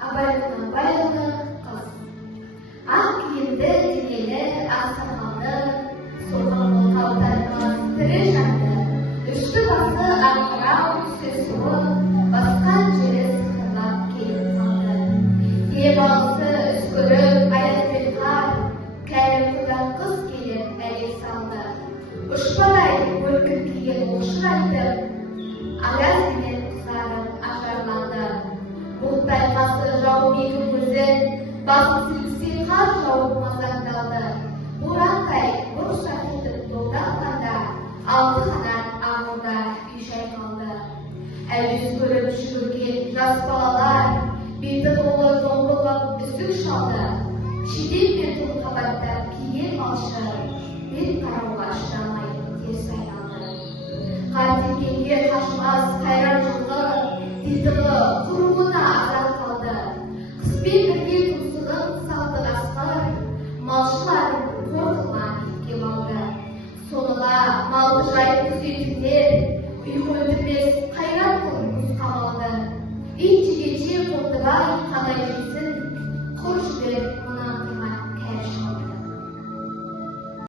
абайлығынан байлығы қыз. Ақ киімді денелі ақсақалды, соған қалтарған тірі жанды, үсті басы ақырау түсі суы, басқан жері сықырлап келіп қалды. Ебалысы үскіріп аяқпен қар, кәрі құдан қыз келіп әлек салды. Ұшпадай өркін киген оқшыр айтып, аяз менен қызарып ажарланды. Бұлттай қасы жауып екі көзін, басын сілкісе қар жауып мазаңдалды. Борантай бұршақ етіп доғдаққанда, алты қанат аңылда үй жайқалды. Әлдес көріп жүгірген жас балалар, беті қолы жомбылап үсік шалды. Шидет пен тұлқабаттап киген малшы, бет қарауға шыдамай теріс айналды. Қар теккенге қашмас қайран жылғы, титығы құруына азат қалды. Қыспен бірге тұмсығын салды асқар, малшылар қорқылған итке малды. Соңына малды жайып күзетіңдер,